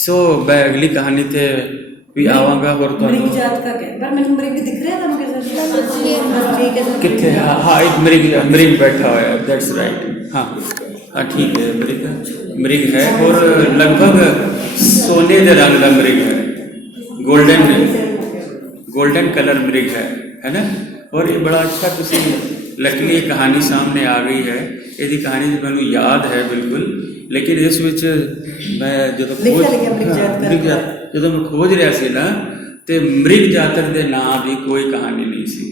सो मैं अगली कहानी ते भी आवांगा और मृग जात का क्या पर मैंने मृग दिख रहा था मुझे ठीक है कितने हाँ एक मृग मृग बैठा हुआ है, दैट्स राइट। हाँ हाँ ठीक है, मृग है और लगभग सोने के रंग का मृग है, गोल्डन कलर मृग है ना। और ये बड़ा अच्छा तुसी लकीली ये कहानी सामने आ गई है। यदि कहानी मैं याद है बिल्कुल, लेकिन इस विच मैं जो मैं खोज रहा सी ना तो मृग जातक के नाम की कोई कहानी नहीं सी।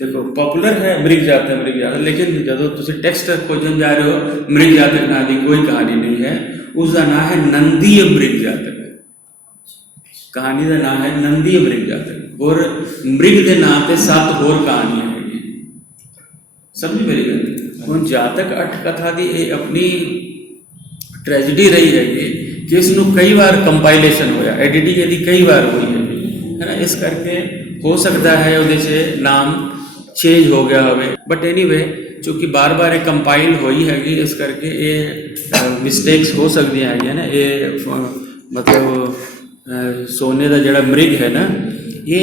देखो पॉपुलर है मृग जातक, लेकिन जो तुम टेक्स्ट खोजन जा रहे हो मृग जातक नाम की कोई कहानी नहीं है। उसका नाम है नंदीय मृग जातक। कहानी का नाम है नंदीय मृग जातक और मृग के नाम से 7 होर कहानियां है। समझ मेरी गल। हम जातक अठ कथा की अपनी ट्रेजिडी रही है कि इसनों कई बार कंपाइलेशन होया, एडिटिंग यदि कई बार हुई है ना, इस करके हो सकता है वो नाम चेंज हो गया हो। बट एनीवे चूँकि बार बार ये कंपाइल हुई हैगी, इस करके ये मिसटेक्स हो सकती है ना। ये मतलब सोने का जोड़ा मृग है ना, ये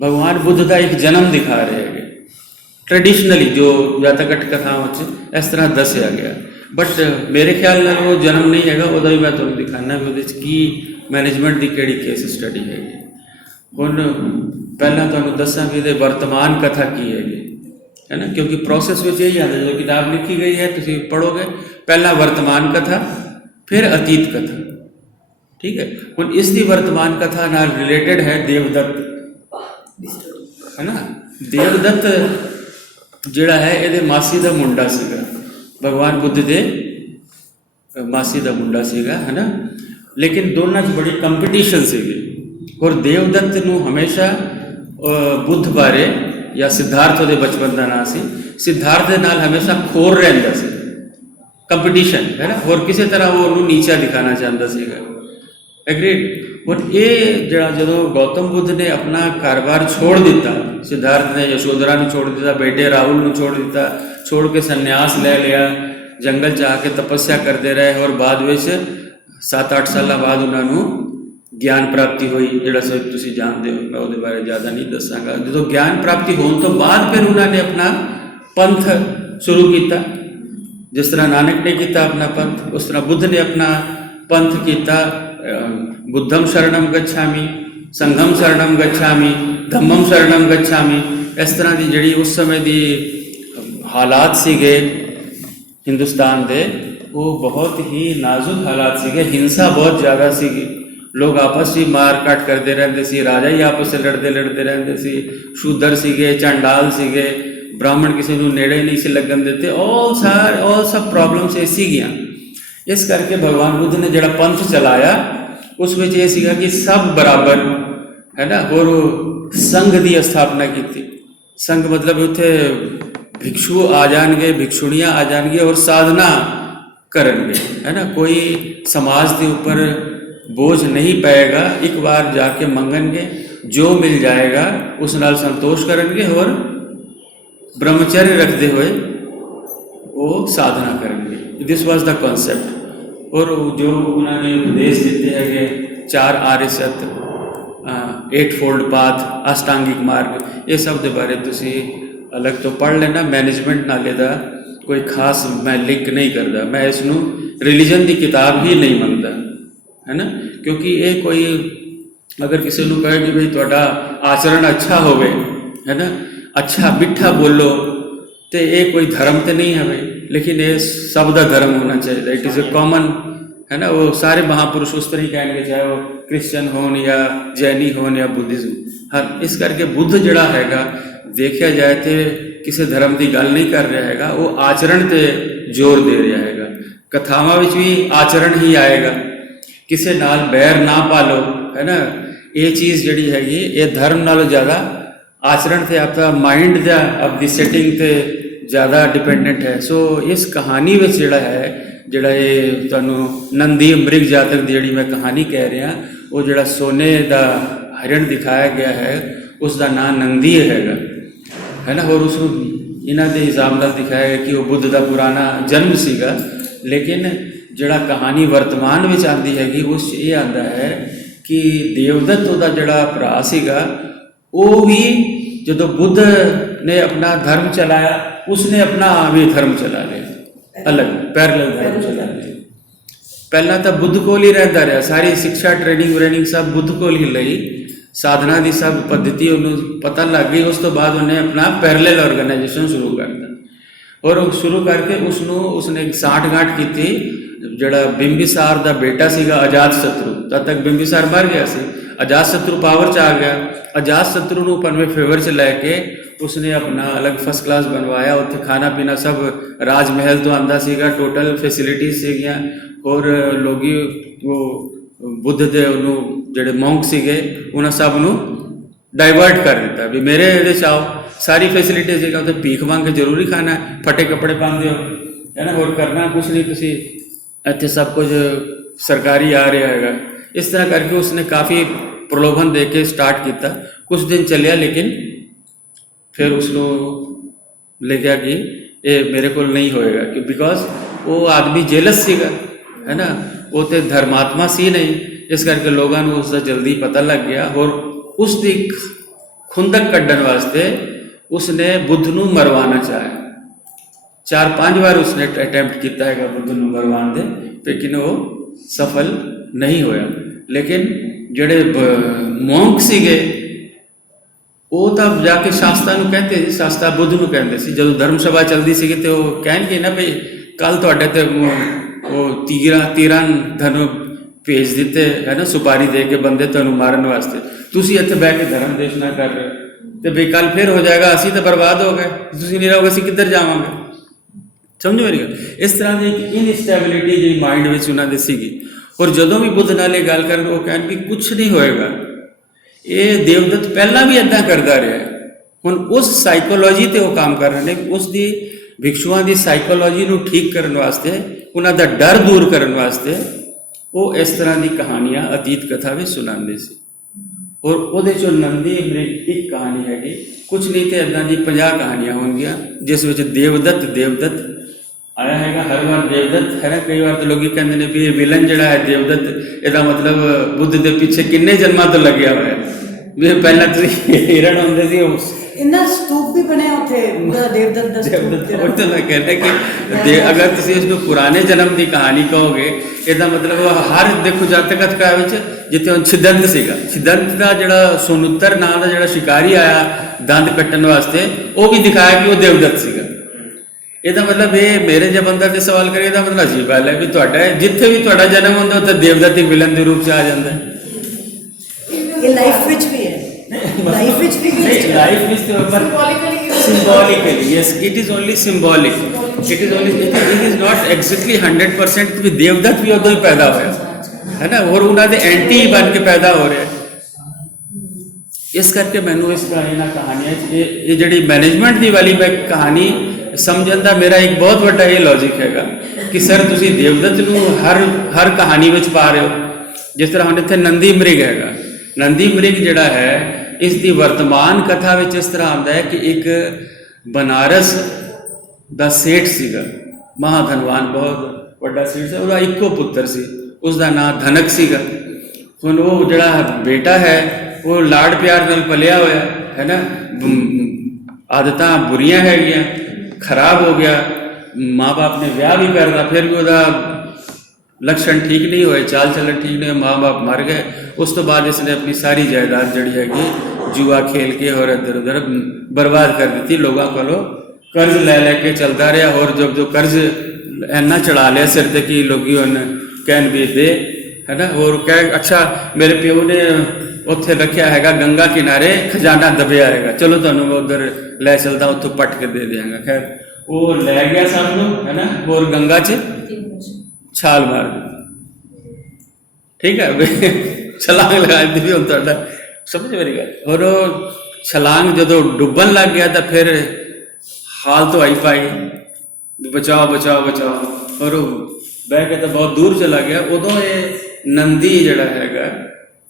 भगवान बुद्ध का एक जन्म दिखा रहे हैं ट्रेडिशनली, जो जातक अठ कथाओं इस तरह दसिया गया। बट मेरे ख्याल नाल वो जन्म नहीं है, वह भी मैं तुम्हें दिखाना भी वो की मैनेजमेंट की केड़ी केस स्टडी हैगी। हुण पहला तुहानूं दसां भी ये वर्तमान कथा की हैगी है ना, क्योंकि प्रोसैस में यही आता जो किताब लिखी गई है तुसीं पढ़ोगे, पहला वर्तमान कथा फिर अतीत कथा। ठीक है, हुण इसकी वर्तमान कथा नाल रिलेटेड है देवदत्त है ना। देवदत्त जिहड़ा है ये मासी का मुंडा सीगा, भगवान बुद्ध के मासी का मुंडा सीगा है ना। लेकिन दोनों च बड़ी कंपीटीशन सीगी और देवदत्त नूं हमेशा बुद्ध बारे या सिद्धार्थ के बचपन का नाम सी, सिद्धार्थ के नाल हमेशा खोर रहिंदा सी, कंपीटीशन है ना, और किसी तरह वो उन्होंने नीचा दिखाना चाहता सीगा। एग्रीड। और ये जरा जो गौतम बुद्ध ने अपना कारोबार छोड़ दिता, सिद्धार्थ ने यशोधरा ने छोड़ दिता, बेटे राहुल ने छोड़ दिता, छोड़ के संन्यास ले लिया, जंगल च आके तपस्या करते रहे और बाद में 7-8 साल बाद उन्होंने ज्ञान प्राप्ति हुई, जोड़ा सब तुम जानते हो, मैं वो बारे ज़्यादा नहीं दसागा। जो ज्ञान प्राप्ति होने तो बाद फिर उन्होंने अपना पंथ शुरू किया, जिस तरह नानक ने किया अपना पंथ, उस तरह बुद्ध ने अपना पंथ किया। बुद्धम शरणम गच्छामि, संघम शरणम गच्छामि, धम्मम शरणम गच्छामि। इस तरह की जी उस समय की हालात सीगे हिंदुस्तान के, वो बहुत ही नाजुक हालात सीगे, हिंसा बहुत ज़्यादा सीगी, लोग आपस में मार काट करते रहते सी, राजा ही आपस में लड़ते रहते सी, शूदर सीगे, चंडाल सीगे, ब्राह्मण किसी को नेड़े नहीं से लगन देते। ऑल सब प्रॉब्लम्स ऐसी गया। इस करके भगवान बुद्ध ने जड़ा पंथ चलाया उस विच ये सीगा कि सब बराबर है ना, और संघ की स्थापना की थी। संघ मतलब उत्थे भिक्षु आ जाएंगे, भिक्षुणियाँ आ जाएंगी और साधना करेंगे है ना। कोई समाज के ऊपर बोझ नहीं पाएगा, एक बार जाके मंगेंगे, जो मिल जाएगा उस नाल संतोष करेंगे और ब्रह्मचर्य रखते हुए वो साधना करेंगे। This was the concept. और जो उन्होंने उपदेश देते हैं कि 4 आर्य सत्य, 8 फोल्ड पाथ, अष्टांगिक मार्ग, ये सब के बारे तुसी अलग तो पढ़ लेना। मैनेजमेंट नाले का कोई खास मैं लिंक नहीं करता, मैं इसनों रिलीजन की किताब ही नहीं मनता है ना, क्योंकि ये कोई अगर किसी को कहे कि भाई थोड़ा आचरण अच्छा होवे है ना, अच्छा मिठा बोलो, तो ये कोई धर्म तो नहीं है भाई, लेकिन ये सब का धर्म होना चाहिए। इट इज़ ए कॉमन है ना। वो सारे महापुरुष उस तरह कहेंगे, चाहे वो क्रिश्चियन हो या जैनी हो या बुद्धिज्म, हर इस करके बुद्ध जड़ा हैगा देखा जाए तो किसी धर्म की गल नहीं कर रहा हैगा, वो आचरण पर जोर दे रहा हैगा। कथावां विच भी आचरण ही आएगा, किसी नाल बैर ना पालो है ना। ये चीज़ जड़ी हैगी ये धर्म नालों ज़्यादा आचरण से आपका माइंड या आपकी सैटिंग से ज़्यादा डिपेंडेंट है। सो इस कहानी में जोड़ा है, जोड़ा ये तुहानूं नंदी मृग जातक की जी मैं कहानी कह रहा, वो जोड़ा सोने का हरिण दिखाया गया है उसका नाम नंदी हैगा है ना। और उसको इन्हों के हिसाब नाल दिखाया गया कि वो बुद्ध का पुराना जन्म सीगा, लेकिन ਜਿਹੜਾ ਕਹਾਣੀ ਵਰਤਮਾਨ ਵਿੱਚ ਆਉਂਦੀ ਹੈਗੀ ਉਸ 'ਚ ਇਹ ਆਉਂਦਾ ਹੈ ਕਿ ਦੇਵਦੱਤ ਉਹਦਾ ਜਿਹੜਾ ਭਰਾ ਸੀਗਾ ਉਹ ਵੀ ਜਦੋਂ ਬੁੱਧ ਨੇ ਆਪਣਾ ਧਰਮ ਚਲਾਇਆ ਉਸਨੇ ਆਪਣਾ ਵੀ ਧਰਮ ਚਲਾ ਲਿਆ, ਅਲੱਗ ਪੈਰਲਲ ਧਰਮ ਚਲਾ ਲਿਆ। ਪਹਿਲਾਂ ਤਾਂ ਬੁੱਧ ਕੋਲ ਹੀ ਰਹਿੰਦਾ ਰਿਹਾ, ਸਾਰੀ ਸਿੱਖਿਆ ਟ੍ਰੇਨਿੰਗ ਸਭ ਬੁੱਧ ਕੋਲ ਹੀ ਲਈ, ਸਾਧਨਾ ਦੀ ਸਭ ਪद्धति ਉਹਨੂੰ ਪਤਾ ਲੱਗ ਗਈ। ਉਸ ਤੋਂ ਬਾਅਦ ਉਹਨੇ ਆਪਣਾ ਪੈਰਲਲ ਆਰਗੇਨਾਈਜੇਸ਼ਨ ਸ਼ੁਰੂ ਕਰ ਦਿੱਤਾ ਔਰ ਸ਼ੁਰੂ ਕਰਕੇ ਉਸਨੇ ਸਾਂਠ-ਗਾਂਠ ਕੀਤੀ। ਜਿਹੜਾ ਬਿੰਬੀਸਾਰ ਦਾ ਬੇਟਾ ਸੀਗਾ ਅਜਾਤਸ਼ਤਰੂ, ਤਦ ਤੱਕ ਬਿੰਬੀਸਾਰ ਮਰ ਗਿਆ ਸੀ, ਅਜਾਤਸ਼ਤਰੂ ਪਾਵਰ 'ਚ ਆ ਗਿਆ। ਅਜਾਤਸ਼ਤਰੂ ਨੂੰ ਆਪਣੇ ਫੇਵਰ 'ਚ ਲੈ ਕੇ ਉਸਨੇ ਆਪਣਾ ਅਲੱਗ ਫਸਟ ਕਲਾਸ ਬਣਵਾਇਆ। ਉੱਥੇ ਖਾਣਾ ਪੀਣਾ ਸਭ ਰਾਜ ਮਹਿਲ ਤੋਂ ਆਉਂਦਾ ਸੀਗਾ, ਟੋਟਲ ਫੈਸਿਲਿਟੀਜ਼ ਸੀਗੀਆਂ। ਔਰ ਲੋਕੀ ਉਹ ਬੁੱਧ ਦੇ ਉਹਨੂੰ ਜਿਹੜੇ ਮੌਂਕ ਸੀਗੇ ਉਹਨਾਂ ਸਭ ਨੂੰ ਡਾਈਵਰਟ ਕਰ ਦਿੱਤਾ ਵੀ ਮੇਰੇ ਇਹਦੇ 'ਚ ਆਓ, ਸਾਰੀ ਫੈਸਿਲਿਟੀ ਸੀਗਾ। ਉੱਥੇ ਭੀਖ ਮੰਗ ਕੇ ਜ਼ਰੂਰੀ ਖਾਣਾ, ਫਟੇ ਕੱਪੜੇ ਪਾਉਂਦੇ ਹੋ ਹੈ ਨਾ, ਹੋਰ ਕਰਨਾ ਕੁਛ ਨਹੀਂ, ਤੁਸੀਂ ਇੱਥੇ ਸਭ ਕੁਝ ਸਰਕਾਰੀ ਆ ਰਿਹਾ ਹੈਗਾ। ਇਸ ਤਰ੍ਹਾਂ ਕਰਕੇ ਉਸਨੇ ਕਾਫੀ ਪ੍ਰਲੋਭਨ ਦੇ ਕੇ ਸਟਾਰਟ ਕੀਤਾ। ਕੁਛ ਦਿਨ ਚੱਲਿਆ ਲੇਕਿਨ ਫਿਰ ਉਸਨੂੰ ਲੱਗਿਆ ਕਿ ਇਹ ਮੇਰੇ ਕੋਲ ਨਹੀਂ ਹੋਏਗਾ, ਕਿ ਬਿਕੋਜ਼ ਉਹ ਆਦਮੀ ਜੇਲਸ ਸੀਗਾ ਹੈ ਨਾ, ਉਹ ਤੇ ਧਰਮਾਤਮਾ ਸੀ ਨਹੀਂ। ਇਸ ਕਰਕੇ ਲੋਕਾਂ ਨੂੰ ਉਸਦਾ ਜਲਦੀ ਪਤਾ ਲੱਗ ਗਿਆ ਔਰ ਉਸ ਦੀ ਖੁੰਦਕ ਕੱਢਣ ਵਾਸਤੇ ਉਸਨੇ ਬੁੱਧ ਨੂੰ ਮਰਵਾਉਣਾ ਚਾਹਿਆ। 4-5 ਵਾਰ ਉਸਨੇ ਅਟੈਂਪਟ ਕੀਤਾ ਹੈਗਾ ਬੁੱਧ ਨੂੰ ਮਰਵਾਉਣ ਦੇ, ਲੇਕਿਨ ਉਹ ਸਫਲ ਨਹੀਂ ਹੋਇਆ। ਲੇਕਿਨ ਜਿਹੜੇ ਮੌਂਕ ਸੀਗੇ ਉਹ ਤਾਂ ਜਾ ਕੇ ਸ਼ਾਸਤਾ ਨੂੰ ਕਹਿੰਦੇ ਸੀ, ਸ਼ਾਸਤਾ ਬੁੱਧ ਨੂੰ ਕਹਿੰਦੇ ਸੀ। ਜਦੋਂ ਧਰਮ ਸਭਾ ਚੱਲਦੀ ਸੀਗੀ ਤੇ ਉਹ ਕਹਿਣਗੇ ਨਾ ਭਈ ਕੱਲ ਤੁਹਾਡੇ ਤੇ ਉਹ ਤੀਰਾਂ ਧਨ ਭੇਜ ਦਿੱਤੇ ਹੈ ਨਾ, ਸੁਪਾਰੀ ਦੇ ਕੇ ਬੰਦੇ ਤੁਹਾਨੂੰ ਮਾਰਨ ਵਾਸਤੇ, ਤੁਸੀਂ ਇੱਥੇ ਬਹਿ ਕੇ ਧਰਮ ਦੇਸ਼ਨਾ ਕਰ ਰਹੇ ਹੋ ਤੇ ਬਈ ਕੱਲ ਫਿਰ ਹੋ ਜਾਏਗਾ, ਅਸੀਂ ਤਾਂ ਬਰਬਾਦ ਹੋ ਗਏ, ਤੁਸੀਂ ਨਹੀਂ ਰਹੋਗੇ ਅਸੀਂ ਕਿੱਧਰ ਜਾਵਾਂਗੇ। ਸਮਝੋ ਮੇਰੀ ਗੱਲ। ਇਸ ਤਰ੍ਹਾਂ ਦੀ ਇੱਕ ਇਨਸਟੈਬਿਲਿਟੀ ਜਿਹੜੀ ਮਾਈਂਡ ਵਿੱਚ ਉਹਨਾਂ ਦੇ ਸੀਗੀ। ਔਰ ਜਦੋਂ ਵੀ ਬੁੱਧ ਨਾਲ ਇਹ ਗੱਲ ਕਰਨ ਉਹ ਕਹਿਣ ਕਿ ਕੁਛ ਨਹੀਂ ਹੋਏਗਾ, ਇਹ ਦੇਵਦੱਤ ਪਹਿਲਾਂ ਵੀ ਇੱਦਾਂ ਕਰਦਾ ਰਿਹਾ। ਹੁਣ ਉਸ ਸਾਈਕੋਲੋਜੀ ਤੇ ਉਹ ਕੰਮ ਕਰ ਰਹੇ ਨੇ, ਉਸ ਦੀ ਭਿਕਸ਼ੂਆਂ ਦੀ ਸਾਈਕੋਲੋਜੀ ਨੂੰ ਠੀਕ ਕਰਨ ਵਾਸਤੇ, ਉਹਨਾਂ ਦਾ ਡਰ ਦੂਰ ਕਰਨ ਵਾਸਤੇ ਉਹ ਇਸ ਤਰ੍ਹਾਂ ਦੀ ਕਹਾਣੀਆਂ ਅਤੀਤ ਕਥਾ ਵਿੱਚ ਸੁਣਾਉਂਦੇ ਸੀ। ਔਰ ਉਹਦੇ 'ਚੋਂ ਨੰਦੀ ਮ੍ਰਿਗ ਇੱਕ ਕਹਾਣੀ ਹੈਗੀ, ਕੁਛ ਨਹੀਂ ਤੇ ਇੱਦਾਂ ਦੀ 50 ਕਹਾਣੀਆਂ ਹੋਣਗੀਆਂ ਜਿਸ ਵਿੱਚ ਦੇਵਦੱਤ ਆਇਆ ਹੈਗਾ। ਹਰ ਵਾਰ ਦੇਵਦੱਤ ਹੈ ਨਾ, ਕਈ ਵਾਰ ਤਾਂ ਲੋਕ ਕਹਿੰਦੇ ਨੇ ਵੀ ਇਹ ਵਿਲਨ ਜਿਹੜਾ ਹੈ ਦੇਵਦੱਤ, ਇਹਦਾ ਮਤਲਬ ਬੁੱਧ ਦੇ ਪਿੱਛੇ ਕਿੰਨੇ ਜਨਮਾਂ ਤੋਂ ਲੱਗਿਆ ਹੋਇਆ ਵੀ ਪਹਿਲਾਂ ਤੁਸੀਂ ਹਿਰਨ ਹੁੰਦੇ ਸੀ। ਇੰਨਾ ਸਤੂਪ ਵੀ ਬਣਿਆ ਉੱਥੇ ਦੇਵਦੱਤ ਦਾ ਸਤੂਪ। ਉਹ ਤਾਂ ਮੈਂ ਕਹਿੰਦਾ ਕਿ ਅਗਰ ਤੁਸੀਂ ਇਸਨੂੰ ਪੁਰਾਣੇ ਜਨਮ ਦੀ ਕਹਾਣੀ ਕਹੋਗੇ, ਇਹਦਾ ਮਤਲਬ ਹਰ ਦੇਖੋ ਜਾਤਕ ਕਥਾ ਵਿੱਚ ਜਿੱਥੇ ਹੁਣ ਛਿਦੰਤ ਸੀਗਾ, ਛਿਦੰਤ ਦਾ ਜਿਹੜਾ ਸੋਨੁੱਤਰ ਨਾਂ ਦਾ ਜਿਹੜਾ ਸ਼ਿਕਾਰੀ ਆਇਆ ਦੰਦ ਕੱਟਣ ਵਾਸਤੇ, ਉਹ ਵੀ ਦਿਖਾਇਆ ਕਿ ਉਹ ਦੇਵਦੱਤ ਸੀਗਾ। ਇਹਦਾ ਮਤਲਬ ਇਹ ਮੇਰੇ ਜੇ ਬੰਦਾ ਤੇ ਸਵਾਲ ਕਰੇ, ਇਹਦਾ ਮਤਲਬ ਅਜੀਬ ਗੱਲ ਹੈ ਵੀ ਤੁਹਾਡਾ ਜਿੱਥੇ ਵੀ ਤੁਹਾਡਾ ਜਨਮ ਹੁੰਦਾ ਉੱਥੇ ਦੇਵਦੱਤ ਇੱਕ ਵਿਲਨ ਦੇ ਰੂਪ 'ਚ ਆ ਜਾਂਦਾ ਹੈ। ਇਹ ਲਾਈਫ ਵਿੱਚ ਵੀ ਹੈ, ਲਾਈਫ ਵਿੱਚ ਵੀ ਲਾਈਫ ਵਿੱਚ symbolically, yes, it is only symbolic, it is not exactly 100% ਵੀ ਦੇਵਦੱਤ ਵੀ ਉਦੋਂ ਹੀ ਪੈਦਾ ਹੋਇਆ ਹੈ ਨਾ, ਹੋਰ ਉਹਨਾਂ ਦੇ ਐਂਟੀ ਬਣ ਕੇ ਪੈਦਾ ਹੋ ਰਿਹਾ। ਇਸ ਕਰਕੇ ਮੈਨੂੰ ਇਸ ਕਹਾਣੀਆਂ 'ਚ ਇਹ ਜਿਹੜੀ ਮੈਨੇਜਮੈਂਟ ਦੀ ਵਾਲੀ ਮੈਂ ਕਹਾਣੀ ਸਮਝਣ ਦਾ ਮੇਰਾ ਇੱਕ ਬਹੁਤ ਵੱਡਾ ਇਹ ਲੌਜਿਕ ਹੈਗਾ ਕਿ ਸਰ ਤੁਸੀਂ ਦੇਵਦੱਤ ਨੂੰ ਹਰ ਕਹਾਣੀ ਵਿੱਚ ਪਾ ਰਹੇ ਹੋ। ਜਿਸ ਤਰ੍ਹਾਂ ਹੁਣ ਇੱਥੇ ਨੰਦੀ ਮ੍ਰਿਗ ਹੈਗਾ, ਨੰਦੀ ਮ੍ਰਿਗ ਜਿਹੜਾ ਹੈ ਇਸ ਦੀ ਵਰਤਮਾਨ ਕਥਾ ਵਿੱਚ ਇਸ ਤਰ੍ਹਾਂ ਆਉਂਦਾ ਹੈ ਕਿ ਇੱਕ ਬਨਾਰਸ ਦਾ ਸੇਠ ਸੀਗਾ, ਮਹਾਧਨਵਾਨ, ਬਹੁਤ ਵੱਡਾ ਸੇਠ ਸੀ। ਉਹਦਾ ਇੱਕੋ ਪੁੱਤਰ ਸੀ, ਉਸਦਾ ਨਾਂ ਧਨਕ ਸੀਗਾ। ਹੁਣ ਉਹ ਜਿਹੜਾ ਬੇਟਾ ਹੈ ਉਹ ਲਾਡ ਪਿਆਰ ਨਾਲ ਪਲਿਆ ਹੋਇਆ ਹੈ ਨਾ, ਆਦਤਾਂ ਬੁਰੀਆਂ ਹੈਗੀਆਂ, ਖਰਾਬ ਹੋ ਗਿਆ। ਮਾਂ ਬਾਪ ਨੇ ਵਿਆਹ ਵੀ ਕਰਦਾ, ਫਿਰ ਵੀ ਉਹਦਾ ਲੱਛਣ ਠੀਕ ਨਹੀਂ ਹੋਏ, ਚਾਲ ਚੱਲਣ ਠੀਕ ਨਹੀਂ ਹੋਏ, ਮਾਂ ਬਾਪ ਮਰ ਗਏ। ਉਸ ਤੋਂ ਬਾਅਦ ਇਸਨੇ ਆਪਣੀ ਸਾਰੀ ਜਾਇਦਾਦ ਜਿਹੜੀ ਹੈਗੀ ਜੂਆ ਖੇਲ ਕੇ और इधर उधर बर्बाद कर दी थी। लोगों को कर्ज ले के चलता रहा और जब जो कर्ज इन्ना चढ़ा लिया सिर ते कि लोग कहन भी दे है ना, और कह अच्छा मेरे प्यो ने उत्थे रखा हैगा गंगा किनारे खजाना दबिया हैगा, चलो तुहानूं मैं उधर लै चलदा, उत्थों पट के दे देंगा। खैर वो लै गया सब लोग है ना, और गंगा च छाल मार दी। ठीक है, छलांग लगा दी भी हुण समझ मेरी गल। और छलांग जो डुबन लग गया तो फिर हाल तो आई पाई बचाओ बचाओ बचाओ, और बह के तो बहुत दूर चला गया। उदों ये नंदी जड़ा हैगा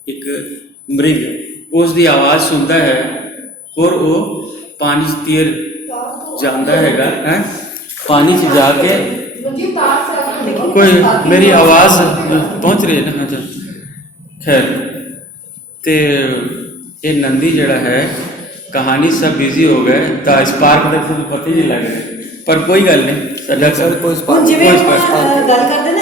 एक मृग उसकी आवाज़ सुनता है और वो पानी तीर जाता हैगा, पानी च जाके देखिए कोई काफी मेरी लोग- आवाज़ पहुंच रही है ना? अच्छा, खैर ते ये नंदी जड़ा है कहानी सब बिजी हो गए तो स्पार्क तक तो पता ही नहीं लग रहा, पर कोई गल नहीं साਡਾ सर कोई ਹੁਣ ਜਿਵੇਂ ਕੋਈ ਆਪਾਂ ਸਪਸ਼ਟ ਗੱਲ ਕਰਦੇ ਨਾ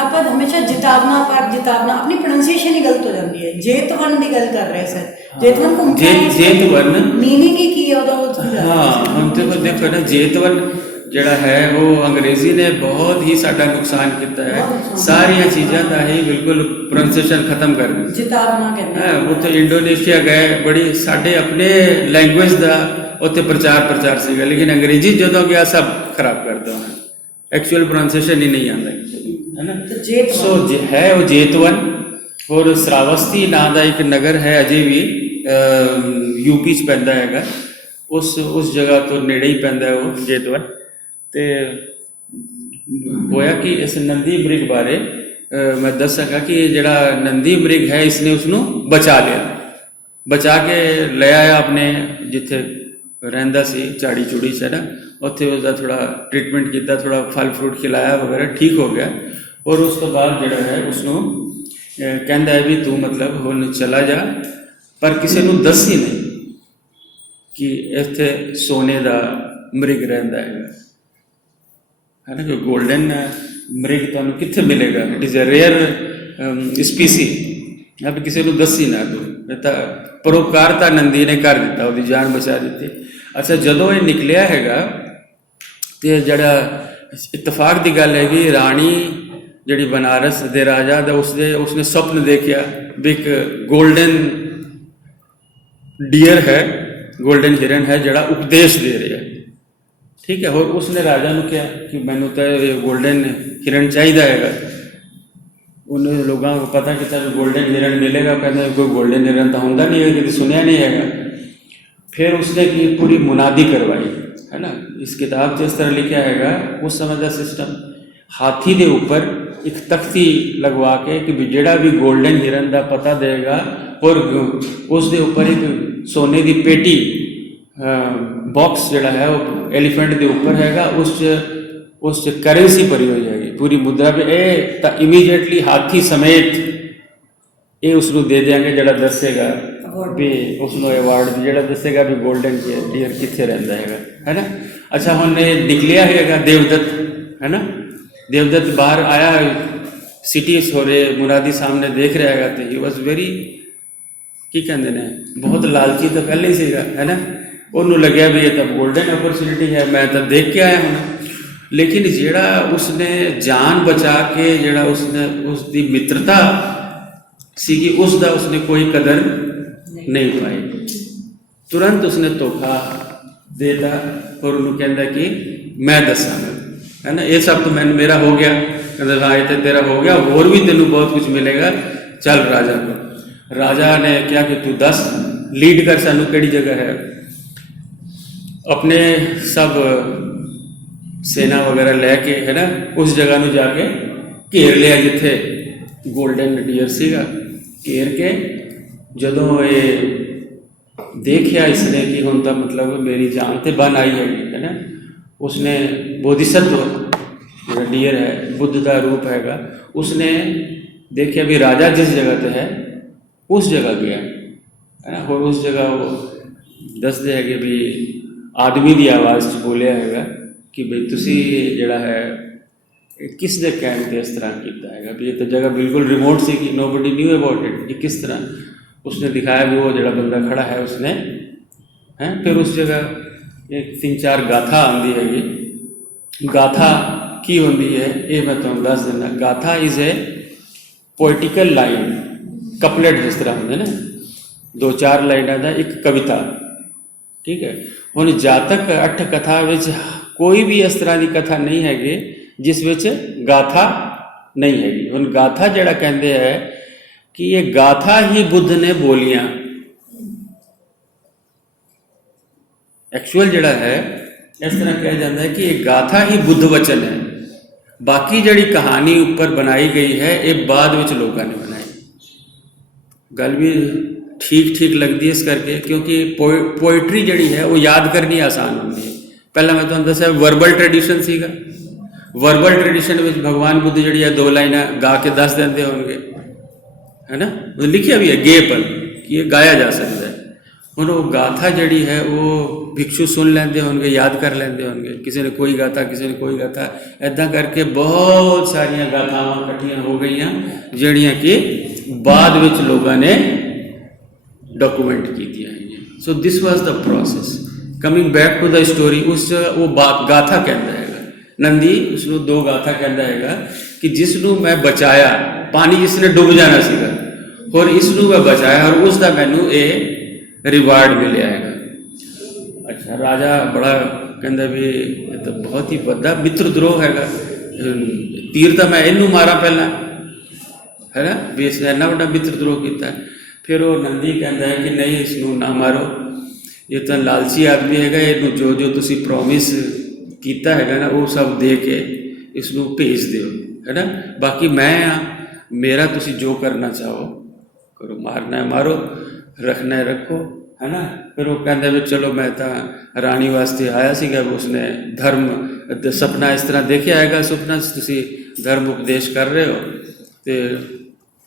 ਆਪਾਂ ਹਮੇਸ਼ਾ ਜਿਤਾਵਨਾ ਪਰ ਜਿਤਾਵਨਾ ਆਪਣੀ ਪ੍ਰੋਨਾਂਸੀਏਸ਼ਨ ਹੀ ਗਲਤ ਹੋ ਜਾਂਦੀ ਹੈ। ਜੇਤਵਨ ਦੀ ਗੱਲ ਕਰ ਰਹੇ ਸਰ, ਜੇਤਵਨ ਘੁੰਮ ਕੇ ਜੇਤਵਨ ਮੀਨਿੰਗ ਹੀ ਕੀ ਹੈ ਉਹਦਾ ਉਹ ਸਮਝਾ ਹਾਂ ਹੁਣ ਦੇਖੋ ਨਾ ਜੇਤਵਨ ਜਿਹੜਾ ਹੈ ਉਹ ਅੰਗਰੇਜ਼ੀ ਨੇ ਬਹੁਤ ਹੀ ਸਾਡਾ ਨੁਕਸਾਨ ਕੀਤਾ ਹੈ। ਸਾਰੀਆਂ ਚੀਜ਼ਾਂ ਦਾ ਹੀ ਬਿਲਕੁਲ ਪ੍ਰੋਨਾਂਸੀਏਸ਼ਨ ਖਤਮ ਕਰ ਦਿੱਤੀ। ਜਿਤਾਵਨਾ ਕਹਿੰਦੇ ਹੈ ਉੱਥੇ ਇੰਡੋਨੇਸ਼ੀਆ ਗਏ, ਬੜੀ ਸਾਡੇ ਆਪਣੇ ਲੈਂਗੁਏਜ ਦਾ ਉੱਥੇ ਪ੍ਰਚਾਰ ਸੀਗਾ, ਲੇਕਿਨ ਅੰਗਰੇਜ਼ੀ ਜਦੋਂ ਗਿਆ ਸਭ ਖਰਾਬ ਕਰ ਦਿੱਤਾ ਉਹਨੇ। ਐਕਚੁਅਲ ਪ੍ਰੋਨਾਂਸੀਏਸ਼ਨ ਹੀ ਨਹੀਂ ਆਉਂਦਾ ਹੈ ਨਾ। ਤੇ ਜੇਤਵਨ ਸੋ ਜੇ ਹੈ ਉਹ ਜੇਤਵਨ। ਔਰ ਸਰਾਵਸਤੀ ਨਾਂ ਦਾ ਇੱਕ ਨਗਰ ਹੈ ਅਜੇ ਵੀ ਯੂਪੀ 'ਚ ਪੈਂਦਾ ਹੈਗਾ, ਉਸ ਜਗ੍ਹਾ ਤੋਂ ਨੇੜੇ ਹੀ ਪੈਂਦਾ ਹੈ ਉਹ ਜੇਤਵਨ। ਤੇ ਹੋਇਆ ਕਿ ਇਸ ਨੰਦੀ ਮ੍ਰਿਗ ਬਾਰੇ ਮੈਂ ਦੱਸ ਸਕਾਂ ਕਿ ਇਹ ਜਿਹੜਾ ਨੰਦੀ ਮ੍ਰਿਗ ਹੈ ਇਸਨੇ ਉਸਨੂੰ ਬਚਾ ਲਿਆ, ਬਚਾ ਕੇ ਲੈ ਆਇਆ ਆਪਣੇ ਜਿੱਥੇ ਰਹਿੰਦਾ ਸੀ ਝਾੜੀ ਚੂੜੀ 'ਚ ਨਾ, ਉੱਥੇ ਉਸਦਾ ਥੋੜਾ ਟ੍ਰੀਟਮੈਂਟ ਕੀਤਾ, ਥੋੜਾ ਫਲ ਫਰੂਟ ਖਿਲਾਇਆ ਵਗੈਰਾ, ਠੀਕ ਹੋ ਗਿਆ। ਔਰ ਉਸ ਤੋਂ ਬਾਅਦ ਜਿਹੜਾ ਹੈ ਉਸਨੂੰ ਕਹਿੰਦਾ ਹੈ ਵੀ ਤੂੰ ਮਤਲਬ ਹੁਣ ਚਲਾ ਜਾ, ਪਰ ਕਿਸੇ ਨੂੰ ਦੱਸੀ ਨਹੀਂ ਕਿ ਇੱਥੇ ਸੋਨੇ ਦਾ ਮ੍ਰਿਗ ਰਹਿੰਦਾ ਹੈਗਾ, ਹੈ ਨਾ। ਕਿ ਗੋਲਡਨ ਮ੍ਰਿਗ ਤੁਹਾਨੂੰ ਕਿੱਥੇ ਮਿਲੇਗਾ? It is a rare species. अब किसी को दसी ना तू परोपकारता नंदी ने कर दिता, ਉਹਦੀ ਜਾਨ ਬਚਾ ਦਿੱਤੀ। ਅੱਛਾ ਜਦੋਂ ਇਹ ਨਿਕਲਿਆ ਹੈਗਾ ਤੇ ਜਿਹੜਾ ਇਤਫਾਕ ਦੀ ਗੱਲ ਹੈਗੀ, ਰਾਣੀ ਜਿਹੜੀ ਬਨਾਰਸ ਦੇ ਰਾਜਾ ਦਾ ਉਸਨੇ ਸੁਪਨ ਦੇਖਿਆ ਵੀ ਇੱਕ ਗੋਲਡਨ ਡੀਅਰ ਹੈ, ਗੋਲਡਨ ਹਿਰਨ ਹੈ ਜਿਹੜਾ ਉਪਦੇਸ਼ ਦੇ ਰਿਹਾ, ਠੀਕ ਹੈ। ਹੋਰ ਉਸਨੇ ਰਾਜਾ ਨੂੰ ਕਿਹਾ ਕਿ ਮੈਨੂੰ ਤਾਂ ਇਹ ਗੋਲਡਨ ਹਿਰਨ ਚਾਹੀਦਾ ਹੈਗਾ। ਉਹਨੇ ਲੋਕਾਂ ਨੂੰ ਪਤਾ ਕਿ ਤੁਹਾਨੂੰ ਗੋਲਡਨ ਹਿਰਨ ਮਿਲੇਗਾ, ਕਹਿੰਦਾ ਕੋਈ ਗੋਲਡਨ ਹਿਰਨ ਤਾਂ ਹੁੰਦਾ ਨਹੀਂ ਹੈ, ਕਿਤੇ ਸੁਣਿਆ ਨਹੀਂ ਹੈਗਾ। ਫਿਰ ਉਸਨੇ ਕੀ ਪੂਰੀ ਮੁਨਾਦੀ ਕਰਵਾਈ, ਹੈ ਨਾ। ਇਸ ਕਿਤਾਬ 'ਚ ਇਸ ਤਰ੍ਹਾਂ ਲਿਖਿਆ ਹੈਗਾ, ਉਸ ਸਮੇਂ ਦਾ ਸਿਸਟਮ ਹਾਥੀ ਦੇ ਉੱਪਰ ਇੱਕ ਤਖਤੀ ਲਗਵਾ ਕੇ ਕਿ ਵੀ ਜਿਹੜਾ ਵੀ ਗੋਲਡਨ ਹਿਰਨ ਦਾ ਪਤਾ ਦੇਗਾ, ਔਰ ਉਸ ਦੇ ਉੱਪਰ ਇੱਕ ਸੋਨੇ ਦੀ ਪੇਟੀ ਬਾਕਸ ਜਿਹੜਾ ਹੈ ਉਹ ਐਲੀਫੈਂਟ ਦੇ ਉੱਪਰ ਹੈਗਾ, ਉਸ 'ਚ ਕਰੰਸੀ ਭਰੀ ਹੋਈ ਹੈਗੀ ਪੂਰੀ ਮੁਦਰਾ ਵੀ। ਇਹ ਤਾਂ ਇਮੀਡੀਏਟਲੀ ਹਾਥੀ ਸਮੇਤ ਇਹ ਉਸ ਨੂੰ ਦੇ ਦਿਆਂਗੇ ਜਿਹੜਾ ਦੱਸੇਗਾ ਵੀ ਉਸ ਨੂੰ ਅਵਾਰਡ ਜਿਹੜਾ ਦੱਸੇਗਾ ਵੀ ਗੋਲਡਨ ਡੀਅਰ ਕਿੱਥੇ ਰਹਿੰਦਾ ਹੈਗਾ, ਹੈ ਨਾ। ਅੱਛਾ ਹੁਣ ਇਹ ਨਿਕਲਿਆ ਹੈਗਾ ਦੇਵਦੱਤ, ਹੈ ਨਾ। ਦੇਵਦੱਤ ਬਾਹਰ ਆਇਆ ਸਿਟੀ ਸੋਰੇ ਮੁਨਾਦੀ ਸਾਹਮਣੇ ਦੇਖ ਰਿਹਾ ਹੈਗਾ ਤੇ ਹੀ ਵਾਸ ਵੈਰੀ ਕੀ ਕਹਿੰਦੇ ਨੇ ਬਹੁਤ ਲਾਲਚੀ ਤਾਂ ਪਹਿਲੇ ਹੀ ਸੀਗਾ, ਹੈ ਨਾ। ਉਹਨੂੰ ਲੱਗਿਆ ਵੀ ਇਹ ਤਾਂ ਗੋਲਡਨ ਅਪਰਚੁਨਿਟੀ ਹੈ, ਮੈਂ ਤਾਂ ਦੇਖ ਕੇ ਆਇਆ ਹੁਣ। ਲੇਕਿਨ ਜਿਹੜਾ ਉਸਨੇ ਜਾਨ ਬਚਾ ਕੇ ਜਿਹੜਾ ਉਸਨੇ ਉਸਦੀ ਮਿੱਤਰਤਾ ਸੀਗੀ ਉਸਦਾ ਉਸਨੇ ਕੋਈ ਕਦਰ ਨਹੀਂ ਪਾਈ। ਤੁਰੰਤ ਉਸਨੇ ਧੋਖਾ ਦੇਤਾ ਔਰ ਉਹਨੂੰ ਕਹਿੰਦਾ ਕਿ ਮੈਂ ਦੱਸਾਂਗਾ, ਹੈ ਨਾ। ਇਹ ਸਭ ਤੋਂ ਮੇਰਾ ਹੋ ਗਿਆ, ਕਹਿੰਦਾ ਹਾਂ ਇਹ ਤਾਂ ਤੇਰਾ ਹੋ ਗਿਆ, ਹੋਰ ਵੀ ਤੈਨੂੰ ਬਹੁਤ ਕੁਝ ਮਿਲੇਗਾ, ਚੱਲ ਰਾਜਾ ਕੋਲ। ਰਾਜਾ ਨੇ ਕਿਹਾ ਕਿ ਤੂੰ ਦੱਸ, ਲੀਡ ਕਰ ਸਾਨੂੰ ਕਿਹੜੀ ਜਗ੍ਹਾ ਹੈ। ਆਪਣੇ ਸਭ ਸੈਨਾ ਵਗੈਰਾ ਲੈ ਕੇ, ਹੈ ਨਾ, ਉਸ ਜਗ੍ਹਾ ਨੂੰ ਜਾ ਕੇ ਘੇਰ ਲਿਆ ਜਿੱਥੇ ਗੋਲਡਨ ਡੀਅਰ ਸੀਗਾ। ਘੇਰ ਕੇ ਜਦੋਂ ਇਹ ਦੇਖਿਆ ਇਸਨੇ ਕਿ ਹੁਣ ਤਾਂ ਮਤਲਬ ਮੇਰੀ ਜਾਨ ਤੇ ਬਨ ਆਈ ਹੈਗੀ, ਹੈ ਨਾ। ਉਸਨੇ ਬੋਧਿਸੱਤਵ ਜਿਹੜਾ ਡੀਅਰ ਹੈ ਬੁੱਧ ਦਾ ਰੂਪ ਹੈਗਾ, ਉਸਨੇ ਦੇਖਿਆ ਵੀ ਰਾਜਾ ਜਿਸ ਜਗ੍ਹਾ ਤੇ ਹੈ ਉਸ ਜਗ੍ਹਾ ਗਿਆ, ਹੈ ਨਾ। ਹੋਰ ਉਸ ਜਗ੍ਹਾ ਉਹ ਦੱਸਦੇ ਹੈਗੇ ਵੀ ਆਦਮੀ ਦੀ ਆਵਾਜ਼ 'ਚ ਬੋਲਿਆ ਹੈਗਾ ਕਿ ਬਈ ਤੁਸੀਂ ਜਿਹੜਾ ਹੈ ਕਿਸ ਦੇ ਕਹਿਣ 'ਤੇ ਇਸ ਤਰ੍ਹਾਂ ਕੀਤਾ ਹੈਗਾ ਵੀ ਇਹ ਤਾਂ ਜਗ੍ਹਾ ਬਿਲਕੁਲ ਰਿਮੋਟ ਸੀ ਕਿ ਨੋਬਡੀ ਨਿਊ ਅਬਾਊਟ ਇਟ। ਇਹ ਕਿਸ ਤਰ੍ਹਾਂ ਉਸਨੇ ਦਿਖਾਇਆ ਵੀ ਉਹ ਜਿਹੜਾ ਬੰਦਾ ਖੜਾ ਹੈ ਉਸਨੇ ਹੈ। ਫਿਰ ਉਸ ਜਗ੍ਹਾ ਇੱਕ 3-4 ਗਾਥਾ ਆਉਂਦੀ ਹੈਗੀ। ਗਾਥਾ ਕੀ ਹੁੰਦੀ ਹੈ ਇਹ ਮੈਂ ਤੁਹਾਨੂੰ ਦੱਸ ਦਿੰਦਾ। ਗਾਥਾ ਇਜ਼ ਏ ਪੋਇਟੀਕਲ ਲਾਈਨ, ਕਪਲੇਟ ਜਿਸ ਤਰ੍ਹਾਂ ਹੁੰਦੇ ਨਾ, 2-4 ਲਾਈਨਾਂ ਦਾ ਇੱਕ ਕਵਿਤਾ, ਠੀਕ ਹੈ। ਹੁਣ ਜਾਤਕ 8 ਕਥਾ ਵਿੱਚ ਕੋਈ ਵੀ ਇਸ ਤਰ੍ਹਾਂ ਦੀ ਕਥਾ ਨਹੀਂ ਹੈਗੀ ਜਿਸ ਵਿੱਚ ਗਾਥਾ ਨਹੀਂ ਹੈਗੀ। ਹੁਣ ਗਾਥਾ ਜਿਹੜਾ ਕਹਿੰਦੇ ਹੈ ਕਿ ਇਹ ਗਾਥਾ ਹੀ ਬੁੱਧ ਨੇ ਬੋਲੀਆਂ। ਐਕਚੁਅਲ ਜਿਹੜਾ ਹੈ ਇਸ ਤਰ੍ਹਾਂ ਕਿਹਾ ਜਾਂਦਾ ਹੈ ਕਿ ਇਹ ਗਾਥਾ ਹੀ ਬੁੱਧ ਵਚਨ ਹੈ, ਬਾਕੀ ਜਿਹੜੀ ਕਹਾਣੀ ਉੱਪਰ ਬਣਾਈ ਗਈ ਹੈ ਇਹ ਬਾਅਦ ਵਿੱਚ ਲੋਕਾਂ ਨੇ ਬਣਾਈ। ਗੱਲ ਵੀ ਠੀਕ ਲੱਗਦੀ ਹੈ ਇਸ ਕਰਕੇ ਕਿਉਂਕਿ ਪੋਇਟਰੀ ਜਿਹੜੀ ਹੈ ਉਹ ਯਾਦ ਕਰਨੀ ਆਸਾਨ ਹੁੰਦੀ ਹੈ। ਪਹਿਲਾਂ ਮੈਂ ਤੁਹਾਨੂੰ ਦੱਸਿਆ ਵਰਬਲ ਟ੍ਰੈਡੀਸ਼ਨ ਸੀਗਾ, ਵਰਬਲ ਟ੍ਰੈਡੀਸ਼ਨ ਵਿੱਚ ਭਗਵਾਨ ਬੁੱਧ ਜਿਹੜੀ ਹੈ 2 ਲਾਈਨਾਂ ਗਾ ਕੇ ਦੱਸ ਦਿੰਦੇ ਹੋਣਗੇ, ਹੈ ਨਾ, ਉਹ ਲਿਖਿਆ ਵੀ ਹੈ ਗੇਪਨ ਕਿ ਇਹ ਗਾਇਆ ਜਾ ਸਕਦਾ ਹੈ। ਹੁਣ ਉਹ ਗਾਥਾ ਜਿਹੜੀ ਹੈ ਉਹ ਭਿਕਸ਼ੂ ਸੁਣ ਲੈਂਦੇ ਹੋਣਗੇ, ਯਾਦ ਕਰ ਲੈਂਦੇ ਹੋਣਗੇ, ਕਿਸੇ ਨੇ ਕੋਈ ਗਾਥਾ, ਕਿਸੇ ਨੇ ਕੋਈ ਗਾਥਾ, ਇੱਦਾਂ ਕਰਕੇ ਬਹੁਤ ਸਾਰੀਆਂ ਗਾਥਾਵਾਂ ਇਕੱਠੀਆਂ ਹੋ ਗਈਆਂ ਜਿਹੜੀਆਂ ਕਿ ਬਾਅਦ ਵਿੱਚ ਲੋਕਾਂ ਨੇ ਡਾਕੂਮੈਂਟ ਕੀਤੀਆਂ ਹੈਗੀਆਂ। So this was the process. Coming back to the story, ਉਸ 'ਚ ਉਹ ਗਾਥਾ ਕਹਿੰਦਾ ਹੈਗਾ, ਨੰਦੀ ਉਸਨੂੰ 2 ਗਾਥਾ ਕਹਿੰਦਾ ਹੈਗਾ ਕਿ ਜਿਸ ਨੂੰ ਮੈਂ ਬਚਾਇਆ, ਪਾਣੀ ਜਿਸ ਨੇ ਡੁੱਬ ਜਾਣਾ ਸੀਗਾ, ਔਰ ਇਸ ਨੂੰ ਮੈਂ ਬਚਾਇਆ ਔਰ ਉਸ ਦਾ ਮੈਨੂੰ ਇਹ ਰਿਵਾਰਡ ਮਿਲਿਆ ਹੈਗਾ। ਅੱਛਾ, ਰਾਜਾ ਬੜਾ ਕਹਿੰਦਾ ਵੀ ਇਹ ਤਾਂ ਬਹੁਤ ਹੀ ਵੱਡਾ ਮਿੱਤਰ ਦਰੋਹ ਹੈਗਾ, ਤੀਰ ਤਾਂ ਮੈਂ ਇਹਨੂੰ ਮਾਰਾਂ ਪਹਿਲਾਂ, ਹੈ ਨਾ, ਵੀ ਇਸ ਨੇ ਇੰਨਾ ਵੱਡਾ ਮਿੱਤਰ ਦਰੋਹ ਕੀਤਾ। ਫਿਰ ਉਹ ਨੰਦੀ ਕਹਿੰਦਾ ਹੈ ਕਿ ਨਹੀਂ, ਇਸ ਨੂੰ ਨਾ ਮਾਰੋ, ਇਹ ਤਾਂ ਲਾਲਚੀ ਆਦਮੀ ਹੈਗਾ, ਇਹਨੂੰ ਜੋ ਜੋ ਤੁਸੀਂ ਪ੍ਰੋਮਿਸ ਕੀਤਾ ਹੈਗਾ ਨਾ ਉਹ ਸਭ ਦੇ ਕੇ ਇਸ ਨੂੰ ਭੇਜ ਦਿਓ, ਹੈ ਨਾ, ਬਾਕੀ ਮੈਂ ਆ, ਮੇਰਾ ਤੁਸੀਂ ਜੋ ਕਰਨਾ ਚਾਹੋ ਕਰੋ, ਮਾਰਨਾ ਹੈ ਮਾਰੋ, ਰੱਖਣਾ ਹੈ ਰੱਖੋ, ਹੈ ਨਾ। ਫਿਰ ਉਹ ਕਹਿੰਦਾ ਵੀ ਚਲੋ ਮੈਂ ਤਾਂ ਰਾਣੀ ਵਾਸਤੇ ਆਇਆ ਸੀਗਾ, ਉਸਨੇ ਧਰਮ ਸੁਪਨਾ ਇਸ ਤਰ੍ਹਾਂ ਦੇਖਿਆ ਹੈਗਾ, ਸੁਪਨਾ 'ਚ ਤੁਸੀਂ ਧਰਮ ਉਪਦੇਸ਼ ਕਰ ਰਹੇ ਹੋ ਅਤੇ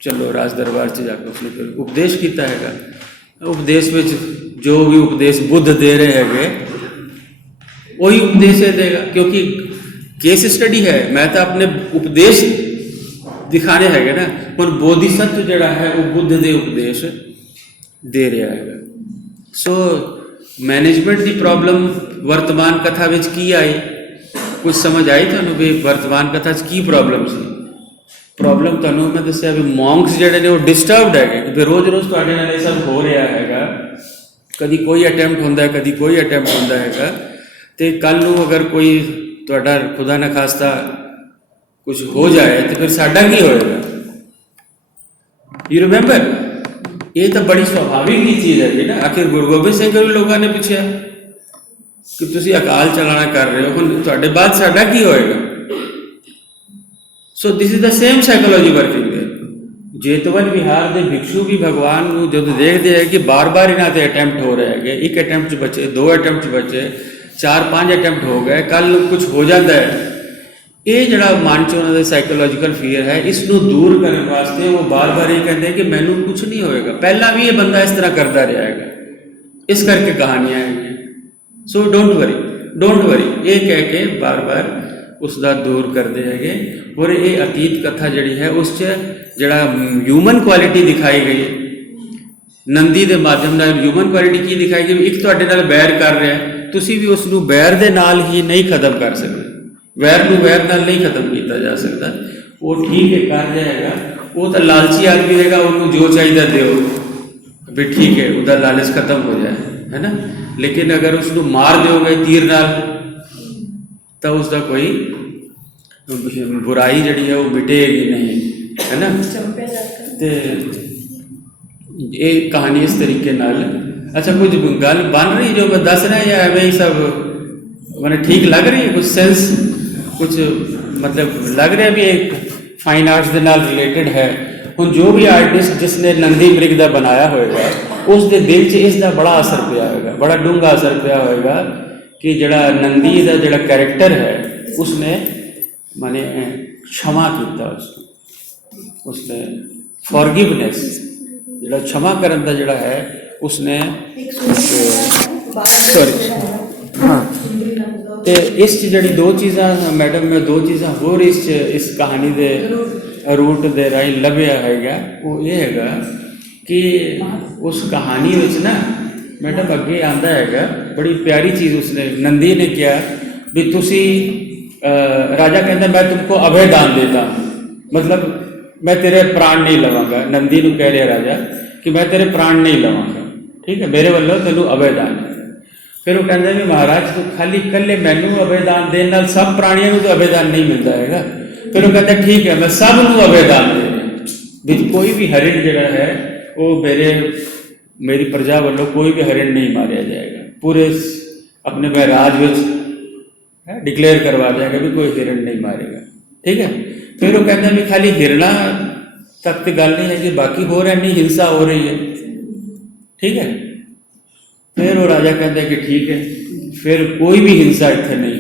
ਚਲੋ ਰਾਜ ਦਰਬਾਰ 'ਚ ਜਾ ਕੇ ਉਸਨੇ ਫਿਰ ਉਪਦੇਸ਼ ਕੀਤਾ ਹੈਗਾ। ਉਪਦੇਸ਼ ਵਿੱਚ ਜੋ ਵੀ ਉਪਦੇਸ਼ ਬੁੱਧ ਦੇ ਰਹੇ ਹੈਗੇ ਉਹੀ ਉਪਦੇਸ਼ ਇਹ ਦੇਗਾ, ਕਿਉਂਕਿ ਕੇਸ ਸਟੱਡੀ ਹੈ, ਮੈਂ ਤਾਂ ਆਪਣੇ ਉਪਦੇਸ਼ ਦਿਖਾਣੇ ਹੈਗੇ ਨਾ। ਹੁਣ ਬੋਧੀਸੱਤਵ ਜਿਹੜਾ ਹੈ ਉਹ ਬੁੱਧ ਦੇ ਉਪਦੇਸ਼ ਦੇ ਰਿਹਾ ਹੈਗਾ। ਸੋ ਮੈਨੇਜਮੈਂਟ ਦੀ ਪ੍ਰੋਬਲਮ ਵਰਤਮਾਨ ਕਥਾ ਵਿੱਚ ਕੀ ਆਈ, ਕੁਝ ਸਮਝ ਆਈ ਤੁਹਾਨੂੰ ਵੀ ਵਰਤਮਾਨ ਕਥਾ 'ਚ ਕੀ ਪ੍ਰੋਬਲਮ ਸੀ? ਪ੍ਰੋਬਲਮ ਤੁਹਾਨੂੰ ਮੈਂ ਦੱਸਿਆ ਵੀ ਮੌਂਕਸ ਜਿਹੜੇ ਨੇ ਉਹ ਡਿਸਟਰਬਡ ਹੈਗੇ ਕਿ ਰੋਜ਼ ਰੋਜ਼ ਤੁਹਾਡੇ ਨਾਲ ਇਹ ਸਭ ਹੋ ਰਿਹਾ ਹੈਗਾ, ਕਦੀ ਕੋਈ ਅਟੈਂਪਟ ਹੁੰਦਾ, ਕਦੀ ਕੋਈ ਅਟੈਂਪਟ ਹੁੰਦਾ ਹੈਗਾ, ਅਤੇ ਕੱਲ੍ਹ ਨੂੰ ਅਗਰ ਕੋਈ ਤੁਹਾਡਾ ਖੁਦਾ ਨਾ ਖਾਸਤਾ ਕੁਝ ਹੋ ਜਾਏ ਤਾਂ ਫਿਰ ਸਾਡਾ ਕੀ ਹੋਏਗਾ? ਯੂ ਰਿਮੈਂਬਰ, ਇਹ ਤਾਂ ਬੜੀ ਸੁਭਾਵਿਕ ਹੀ ਚੀਜ਼ ਹੈਗੀ ਨਾ। ਆਖਿਰ ਗੁਰੂ ਗੋਬਿੰਦ ਸਿੰਘ ਨੂੰ ਲੋਕਾਂ ਨੇ ਪੁੱਛਿਆ ਕਿ ਤੁਸੀਂ ਅਕਾਲ ਚਲਾਣਾ ਕਰ ਰਹੇ ਹੋ, ਹੁਣ ਤੁਹਾਡੇ ਬਾਅਦ ਸਾਡਾ ਕੀ ਹੋਏਗਾ? So this is the same psychology working there. Jetavan Vihar ਦੇ ਭਿਕਸ਼ੂ ਵੀ ਭਗਵਾਨ ਨੂੰ ਜਦੋਂ ਦੇਖਦੇ ਹੈ ਕਿ ਬਾਰ-ਬਾਰ ਇਹਨਾਂ 'ਤੇ ਅਟੈਂਪਟ ਹੋ ਰਹੇ ਹੈਗੇ, 1 ਅਟੈਂਪਟ 'ਚ ਬਚੇ, 2 ਅਟੈਂਪਟ 'ਚ ਬਚੇ, 4-5 ਅਟੈਂਪਟ ਹੋ ਗਏ, ਕੱਲ੍ਹ ਨੂੰ ਕੁਝ ਹੋ ਜਾਂਦਾ ਹੈ, ਇਹ ਜਿਹੜਾ ਮਨ 'ਚ ਉਹਨਾਂ ਦੇ ਸਾਈਕੋਲੋਜੀਕਲ ਫੀਅਰ ਹੈ, ਇਸ ਨੂੰ ਦੂਰ ਕਰਨ ਵਾਸਤੇ ਉਹ ਬਾਰ-ਬਾਰ ਇਹ ਕਹਿੰਦੇ ਕਿ ਮੈਨੂੰ ਕੁਝ ਨਹੀਂ ਹੋਏਗਾ, ਪਹਿਲਾਂ ਵੀ ਇਹ ਬੰਦਾ ਇਸ ਤਰ੍ਹਾਂ ਕਰਦਾ ਰਿਹਾ ਹੈਗਾ, ਇਸ ਕਰਕੇ ਕਹਾਣੀਆਂ ਹੈਗੀਆਂ। ਸੋ ਡੋਂਟ ਵਰੀ, ਇਹ ਕਹਿ ਕੇ ਬਾਰ-ਬਾਰ ਉਸ ਦਾ ਦੂਰ ਕਰਦੇ ਹੈਗੇ। ਔਰ ਇਹ ਅਤੀਤ ਕਥਾ ਜਿਹੜੀ ਹੈ ਉਸ 'ਚ ਜਿਹੜਾ ਹਿਊਮਨ ਕੁਆਲਿਟੀ ਦਿਖਾਈ ਗਈ ਹੈ, ਨੰਦੀ ਦੇ ਮਾਧਿਅਮ ਨਾਲ ਹਿਊਮਨ ਕੁਆਲਿਟੀ ਕੀ ਦਿਖਾਈ ਗਈ? ਇੱਕ ਤੁਹਾਡੇ ਨਾਲ ਬੈਰ ਕਰ ਰਿਹਾ, ਤੁਸੀਂ ਵੀ ਉਸ ਨੂੰ ਬੈਰ ਦੇ ਨਾਲ ਹੀ ਨਹੀਂ ਖਤਮ ਕਰ ਸਕਦੇ, ਵੈਰ ਨੂੰ ਵੈਰ ਨਾਲ ਨਹੀਂ ਖਤਮ ਕੀਤਾ ਜਾ ਸਕਦਾ। ਉਹ ਠੀਕ ਹੈ ਕਰ ਰਿਹਾ ਹੈਗਾ, ਉਹ ਤਾਂ ਲਾਲਚੀ ਆਦਮੀ ਹੈਗਾ, ਉਹਨੂੰ ਜੋ ਚਾਹੀਦਾ ਦਿਓ ਵੀ ਠੀਕ ਹੈ, ਉਹਦਾ ਲਾਲਚ ਖਤਮ ਹੋ ਜਾਏ, ਹੈ ਨਾ। ਲੇਕਿਨ ਅਗਰ ਉਸ ਨੂੰ ਮਾਰ ਦਿਓਗੇ ਤੀਰ ਨਾਲ ਤਾਂ ਉਸ ਦਾ ਕੋਈ ਬੁਰਾਈ ਜਿਹੜੀ ਹੈ ਉਹ ਮਿਟੇਗੀ ਨਹੀਂ, ਹੈ ਨਾ। ਤੇ ਇਹ ਕਹਾਣੀ ਇਸ ਤਰੀਕੇ ਨਾਲ। ਅੱਛਾ, ਕੁਝ ਗੱਲ ਬਣ ਰਹੀ ਜੋ ਮੈਂ ਦੱਸ ਰਿਹਾ ਜਾਂ ਐਵੇਂ ਹੀ ਸਭ मैंने ठीक लग रही है? कुछ सेंस, कुछ मतलब लग रहा है भी एक फाइन आर्ट्स ਦੇ ਨਾਲ ਰਿਲੇਟਡ ਹੈ। ਹੁਣ ਜੋ ਵੀ ਆਰਟਿਸਟ ਜਿਸਨੇ ਨੰਦੀ ਮ੍ਰਿਗ ਦਾ ਬਣਾਇਆ ਹੋਏਗਾ ਉਸ ਦੇ ਦਿਲ 'ਚ ਇਸ ਦਾ ਬੜਾ ਅਸਰ ਪਿਆ ਹੋਏਗਾ, ਬੜਾ ਡੂੰਘਾ ਅਸਰ ਪਿਆ ਹੋਏਗਾ ਕਿ ਜਿਹੜਾ ਨੰਦੀ ਦਾ ਜਿਹੜਾ ਕੈਰੈਕਟਰ ਹੈ ਉਸਨੇ माने क्षमा ਕੀਤਾ, ਉਸਨੇ ਫॉरगिवनेस ਜਿਹੜਾ क्षमा ਕਰਨ ਦਾ ਜਿਹੜਾ ਹੈ ਉਸਨੇ ਸੌਰੀ हाँ। तो इस ਜਿਹੜੀ 2 ਚੀਜ਼ਾਂ मैडम मैं 2 ਚੀਜ਼ਾਂ ਹੋਰ इस कहानी ਦੇ रूट ਦੇ ਰਾਹੀਂ ਲੱਭਿਆ ਹੈਗਾ। ਉਹ ਇਹ ਹੈਗਾ कि उस कहानी ਵਿੱਚ ना मैडम ਅੱਗੇ ਆਂਦਾ ਹੈਗਾ बड़ी प्यारी चीज़ उसने नंदी ने किया भी ਤੁਸੀਂ राजा कहता मैं तुमको अभय दान देता, मतलब मैं तेरे प्राण नहीं लवांगा। नंदी ਨੂੰ कह रहा राजा कि मैं तेरे प्राण नहीं लवांगा, ठीक है, मेरे ਵੱਲੋਂ ਤੈਨੂੰ अभय दान है। फिर वो कहते भी महाराज तो खाली कल्ले मैनू अभयदान देने नाल सब प्राणियों को तो अभयदान नहीं मिलता है। फिर वो कहते ठीक है मैं सब नू अभयदान दे भी कोई भी हरिण जड़ा है वो मेरी प्रजा वालों कोई भी हरिण नहीं मारिया जाएगा, पूरे अपने मैं राज में डिक्लेयर करवा जाएगा भी कोई हिरण नहीं मारेगा, ठीक है। फिर वो कहते भी खाली हिरणा तक तो गल नहीं है कि बाकी हो रहा नहीं हिंसा हो रही है, ठीक है। फिर वो राजा कहता है कि ठीक है फिर कोई भी हिंसा इतने नहीं